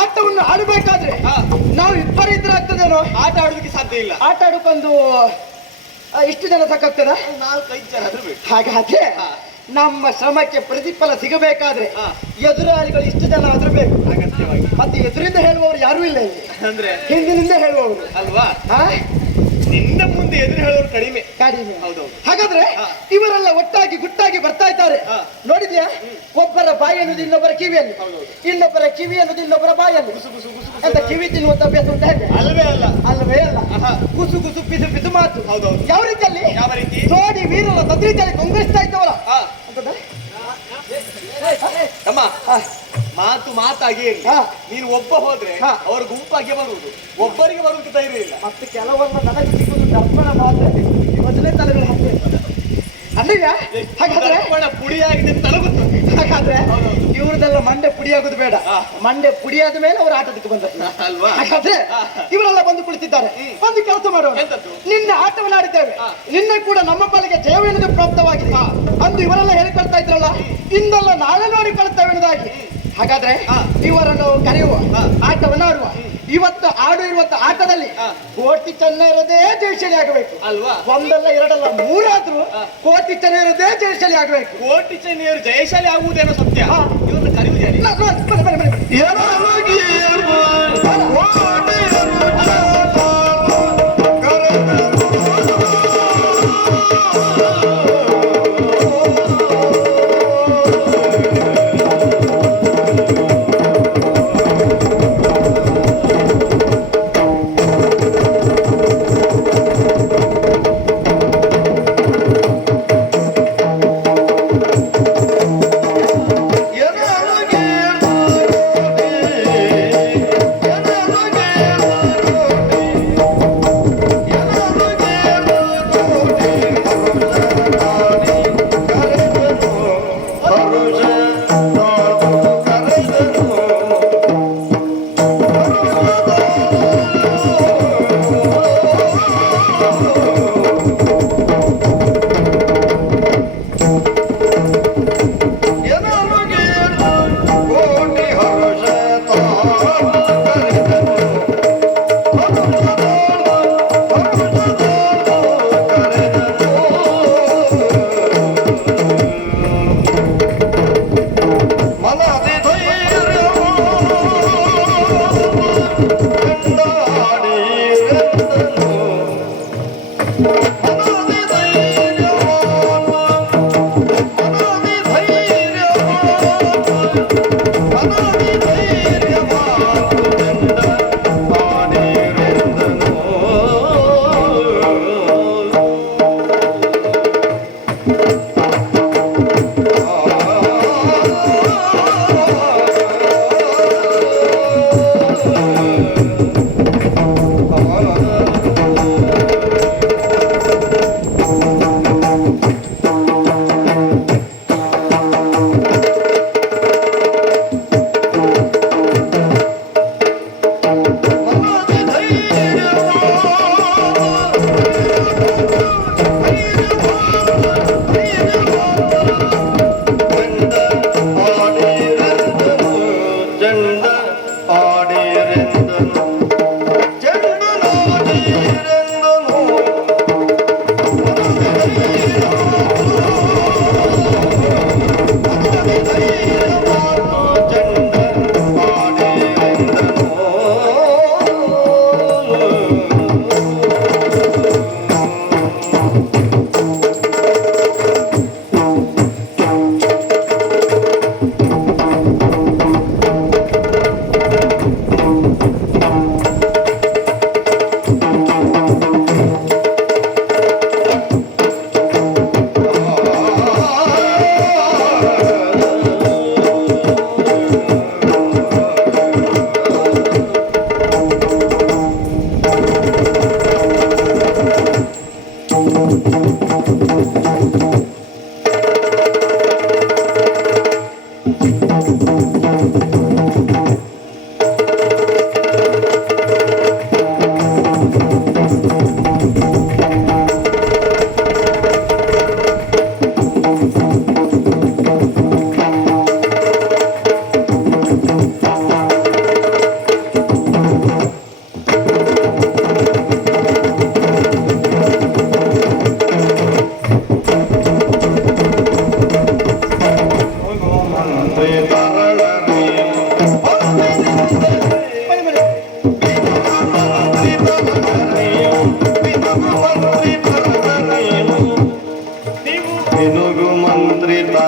ಆಟವನ್ನು ಆಡಬೇಕಾದ್ರೆ ನಾವು ಇಬ್ಬರು ಇದ್ರೆ ಆಗ್ತದೇನೋ? ಆಟ ಆಡೋದಕ್ಕೆ ಸಾಧ್ಯ ಇಲ್ಲ. ಆಟ ಆಡೋಕೊಂದು ಇಷ್ಟು ಜನ ಸಾಕಾಗ್ತದ? 4-5 ಜನ ಬೇಕು. ಹಾಗಾದ್ರೆ ನಮ್ಮ ಶ್ರಮಕ್ಕೆ ಪ್ರತಿಫಲ ಸಿಗಬೇಕಾದ್ರೆ ಎದುರಾಳಿಗಳು ಇಷ್ಟು ಜನ ಆದ್ರೂ ಬೇಕು ಅಗತ್ಯವಾಗಿ. ಮತ್ತೆ ಎದುರಿಂದ ಹೇಳುವವರು ಯಾರು ಇಲ್ಲ ಇಲ್ಲಿ, ಅಂದ್ರೆ ಹಿಂದಿನಿಂದ ಹೇಳುವವರು ಅಲ್ವಾ? ನಿನ್ನ ಮುಂದೆ ಎದುರು ಹೇಳೋರು ಕಡಿಮೆ. ಹೌದೌದು. ಹಾಗಾದ್ರೆ ಇವರೆಲ್ಲ ಒಟ್ಟಾಗಿ ಗುಟ್ಟಾಗಿ ಬರ್ತಾ ಇದ್ದಾರೆ. ನೋಡಿದ್ಯಾ? ಒಬ್ಬರ ಬಾಯಿ ಅನ್ನೋದು ಇನ್ನೊಬ್ಬರ ಕಿವಿಯಲ್ಲಿ, ಇನ್ನೊಬ್ಬರ ಕಿವಿ ಅನ್ನೋದು ಇನ್ನೊಬ್ಬರ ಬಾಯಲ್ಲಿ. ಅಂತ ಕಿವಿ ತಿನ್ನುವಂತ ಅಭ್ಯಾಸ ಉಂಟ? ಅಲ್ವೇ ಅಲ್ಲ. ಅಲ್ವೇ ಅಲ್ಲ. ಕುಸು ಕುಸು ಪಿಸು ಪಿಸು ಮಾತು. ಹೌದೌದು. ಯಾವ ರೀತಿಯಲ್ಲಿ? ಯಾವ ರೀತಿ? ನೋಡಿ ವೀರರ ತದ್ರೀತಿಯಲ್ಲಿ ಕೊಂಗ್ರೆಸ್ತಾ ಇದ್ದವರ ತಮ್ಮ ಮಾತು ಮಾತಾಗಿ ನೀನು ಒಬ್ಬ ಹೋದ್ರೆ ಅವ್ರ ಗುಂಪಾಗಿ ಬರುವುದು, ಒಬ್ಬರಿಗೆ ಬರುವುದು ಧೈರ್ಯ ಇಲ್ಲ. ಮತ್ತೆ ಕೆಲವೊಮ್ಮೆ ನನಗೆ ಸಿಗುವುದು ದರ್ಪಣ ಮಾತ್ರ. ಮೊದಲೇ ತಲೆಗಳು ಹಾಕ್ತೇವೆ ಅಲ್ಲಿಗ. ಹಾಗಾದ್ರೆ ಪುಡಿಯಾಗಿದೆ ತಲಗುತ್ತು. ಹಾಗಾದ್ರೆ ಇವ್ರದೆಲ್ಲ ಮಂಡೆ ಪುಡಿಯಾಗುದು ಬೇಡ, ಮಂಡೆ ಪುಡಿಯಾದ ಮೇಲೆ ಅವರು ಆಟದಕ್ಕೆ ಬಂದದ್ದು ಅಲ್ವಾ? ಹಾಗಾದ್ರೆ ಇವರೆಲ್ಲ ಬಂದು ಕುಳಿತಿದ್ದಾರೆ. ಒಂದು ಕೆಲಸ ಮಾಡೋಣ, ನಿನ್ನೆ ಆಟವನ್ನು ಆಡಿದ್ದೇವೆ, ನಿನ್ನೆ ಕೂಡ ನಮ್ಮ ಪಾಲಿಗೆ ಜಯವೇನದು ಪ್ರಾಪ್ತವಾಗಿದೆ ಅಂದು ಇವರೆಲ್ಲ ಹೇಳಿಕೊಳ್ತಾ ಇದ್ರಲ್ಲ, ಇಂದಲ್ಲ ನಾಳೆ ನೋಡಿಕೊಳ್ತೇವೆ ಅನ್ನೋದಾಗಿ. ಹಾಗಾದ್ರೆ ಇವರನ್ನು ಕರೆಯುವ, ಆಟವನ್ನು ಆಡುವ. ಇವತ್ತು ಇರುವಂತ ಆಟದಲ್ಲಿ ಕೋಟಿ ಚೆನ್ನ ಇರೋದೇ ಜಯಶಾಲಿ ಆಗಬೇಕು ಅಲ್ವಾ? ಒಂದಲ್ಲ ಎರಡಲ್ಲ ಮೂರಾದ್ರೂ ಕೋಟಿ ಚೆನ್ನ ಇರೋದೇ ಜಯಶಾಲಿ ಆಗಬೇಕು. ಕೋಟಿ ಚೆನ್ನಿಯರು ಜಯಶಾಲಿ ಆಗುವುದೇನೋ ಸತ್ಯ. ಇವ್ರನ್ನ ಕರೆಯುವುದೇನು?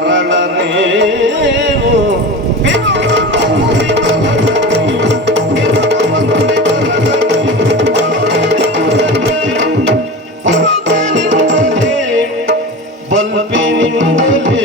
ಮರಳರೇವು ಬಲ್ಪಿನಿಂದಲೇ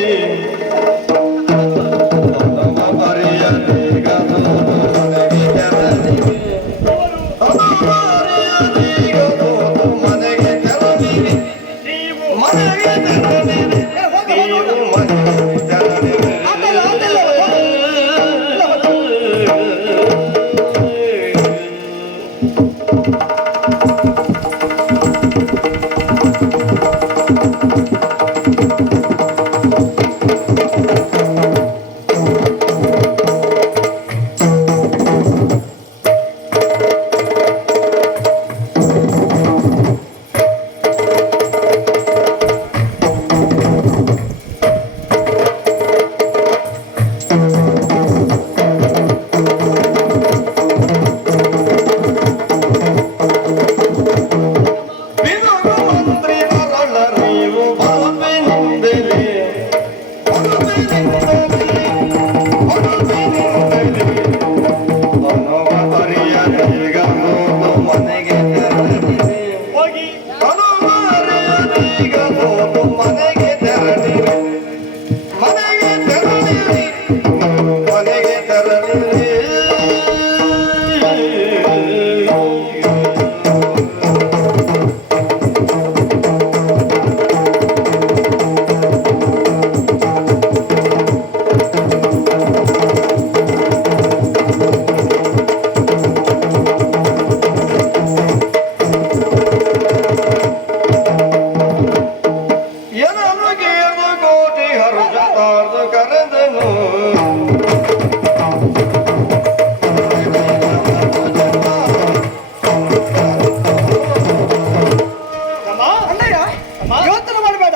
ಯೋಚನೆ ಮಾಡಬೇಡ,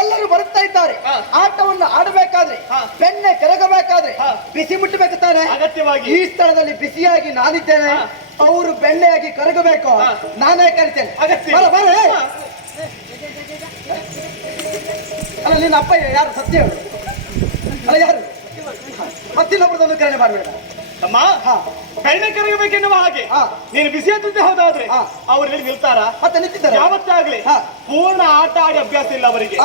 ಎಲ್ಲರೂ ಬರುತ್ತಾ ಇದ್ದಾರೆ. ಆಟವನ್ನು ಆಡಬೇಕಾದ್ರೆ, ಬೆಣ್ಣೆ ಕೆರಗಬೇಕಾದ್ರೆ ಬಿಸಿ ಮುಟ್ಟಬೇಕು ತಾನೆ. ಅಗತ್ಯವಾಗಿ ಈ ಸ್ಥಳದಲ್ಲಿ ಬಿಸಿಯಾಗಿ ನಾನಿದ್ದೇನೆ, ಅವರು ಬೆಣ್ಣೆಯಾಗಿ ಕರಗಬೇಕು. ನಾನೇ ಕರಿತೇನೆ. ಬರ ಬರ. ಅಲ್ಲ ನಿನ್ನ ಅಪ್ಪ ಯಾರು? ಸತ್ಯ ಹೇಳು. ಅಲ್ಲ ಯಾರು? ಮತ್ತಿನ್ನೊಬ್ಬರದನ್ನು ಕರಣೆ ಮಾಡಬೇಡ. ಅಮ್ಮ ಬೆಣ್ಣೆ ಕರಗಬೇಕೆನ್ನುವ ಹಾಗೆ ನೀನು ಬಿಸಿ ಹತ್ತುತ್ತೆ ಹೋದಾದ್ರೆ ಅವರಲ್ಲಿ ನಿಲ್ತಾರ? ಮತ್ತೆ ನಿಂತಿದ್ದಾರೆ. ಯಾವತ್ತಾಗ್ಲಿ ಪೂರ್ಣ ಆಟ ಆಡಿ ಅಭ್ಯಾಸ ಇಲ್ಲ ಅವರಿಗೆ.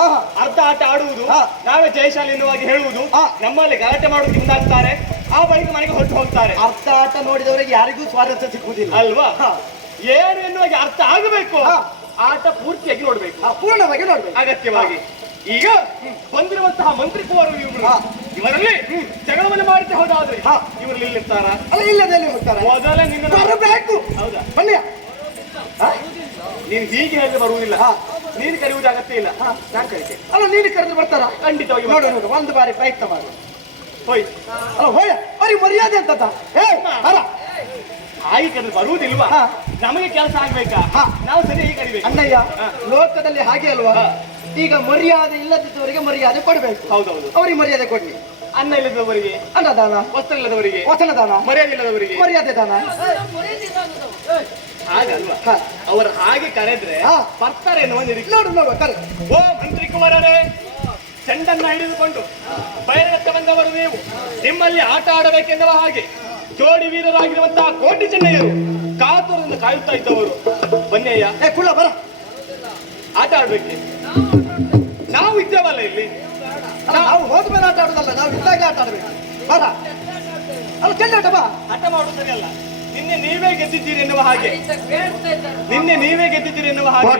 ಅರ್ಧ ಆಟ ಆಡುವುದು, ನಾವೇ ಜಯಶಾಲಿ ಎನ್ನುವಾಗಿ ಹೇಳುವುದು, ನಮ್ಮಲ್ಲಿ ಗಲಾಟೆ ಮಾಡುವುದು ಹಿಂದಾಗ್ತಾರೆ. ಆ ಬಳಿಕ ಮನೆಗೆ ಹೊರಟು ಹೋಗ್ತಾರೆ. ಅರ್ಧ ಆಟ ನೋಡಿದವರಿಗೆ ಯಾರಿಗೂ ಸ್ವಾರಸ್ಯ ಸಿಕ್ಕುವುದಿಲ್ಲ ಅಲ್ವಾ? ಏನು ಎನ್ನುವಾಗಿ ಅರ್ಥ ಆಗಬೇಕು. ಆಟ ಪೂರ್ತಿಯಾಗಿ ನೋಡ್ಬೇಕು, ಪೂರ್ಣವಾಗಿ ನೋಡ್ಬೇಕು. ಅಗತ್ಯವಾಗಿ ಈಗ ಬಂದಿರುವಂತಹ ಮಂತ್ರಿ ಕುಮಾರರು ಇವರಲ್ಲಿ ಜಗಳವನ್ನು ಮಾಡುತ್ತೆ ಹೋದಾದ್ರೆ ಇವರಲ್ಲಿ ಇಲ್ಲಿರ್ತಾರ? ಅಲ್ಲ ಇಲ್ಲದಲ್ಲಿ ಹೋಗ್ತಾರೆ. ಮೊದಲೇ ನಿನ್ನ ಬರಬೇಕು. ಹೌದಾ? ಬನ್ನಿ. ನೀನು ಹೀಗೆ ಹೇಳಿದ್ರೆ ಬರುವುದಿಲ್ಲ. ನೀನು ಕರೆಯುವುದು ಅಗತ್ಯ ಇಲ್ಲ, ನಾನು ಕರಿತೇನೆ. ಅಲ್ಲ ನೀನು ಕರೆದು ಬರ್ತಾರ? ಖಂಡಿತವಾಗಿ ನೋಡು ನೋಡು, ಒಂದು ಬಾರಿ ಪ್ರಯತ್ನ ಮಾಡು. ಹೋಯ್ ಅಲ್ಲ ಹೋಯ್, ಅವ್ರಿಗೆ ಮರ್ಯಾದೆ ಅಂತದ. ಅಲ್ಲ ಹಾಗೆ ಕರೆದು ಬರುವುದಿಲ್ವಾ? ನಮಗೆ ಕೆಲಸ ಆಗ್ಬೇಕಾ? ನಾವು ಸರಿಯಾಗಿ ಕರಿಬೇಕು. ಅಣ್ಣಯ್ಯ, ಲೋಕದಲ್ಲಿ ಹಾಗೆ ಅಲ್ವಾ? ಈಗ ಮರ್ಯಾದೆ ಇಲ್ಲದಿದ್ದವರಿಗೆ ಮರ್ಯಾದೆ ಕೊಡಬೇಕು. ಹೌದೌದು, ಅವ್ರಿಗೆ ಮರ್ಯಾದೆ ಕೊಡ್ಲಿ. ಅನ್ನ ಇಲ್ಲದವರಿಗೆ ಅನ್ನದಾನ, ವಸ್ತ್ರ ಇಲ್ಲದವರಿಗೆ ವಚನದಾನ, ಮರ್ಯಾದೆ ಇಲ್ಲದವರಿಗೆ ಮರ್ಯಾದೆ ದಾನ. ಹಾಗಲ್ವಾ? ಅವರು ಹಾಗೆ ಕರೆದ್ರೆ ಬರ್ತಾರೆ ಎನ್ನುವ ನಿರೀಕ್ಷೆ. ನೋಡು ನೋಡು ಕರೆ. ಓ ಮಂತ್ರಿ ಕುಮಾರರೇ, ಚೆಂಡನ್ನ ಹಿಡಿದುಕೊಂಡು ಬಯಲಕ್ಕೆ ಬಂದವರು ನೀವು. ನಿಮ್ಮಲ್ಲಿ ಆಟ ಆಡಬೇಕೆನ್ನುವ ಹಾಗೆ ಜೋಡಿ ವೀರರಾಗಿರುವಂತಹ ಕೋಟಿ ಚೆನ್ನಯ್ಯರು ಕಾತುರದಿಂದ ಕಾಯುತ್ತಾ ಇದ್ದವರು. ಬನ್ನಿಯ್ಯ, ಕುಳ್ಳ ಬರ. ಆಟ ಆಡ್ಬೇಕು. ನಾವು ಇದ್ದೇವಲ್ಲ ಇಲ್ಲಿ. ನಾವು ಹೋದ್ಮೇಲೆ ಆಟ ಆಡುದಲ್ಲ, ನಾವು ಇದ್ದಾಗ ಆಟ ಆಡ್ಬೇಕು. ಬರ. ಅಲ್ಲ ಚೆಂಡಾಟ ಬಾ. ಆಟ ಮಾಡುವುದು ಸರಿಯಲ್ಲ. ನಿನ್ನೆ ನೀವೇ ಗೆದ್ದಿದ್ದೀರಿ ಎನ್ನುವ ಹಾಗೆ, ನಿನ್ನೆ ನೀವೇ ಗೆದ್ದಿದ್ದೀರಿ ಎನ್ನುವ ಹಾಗೆ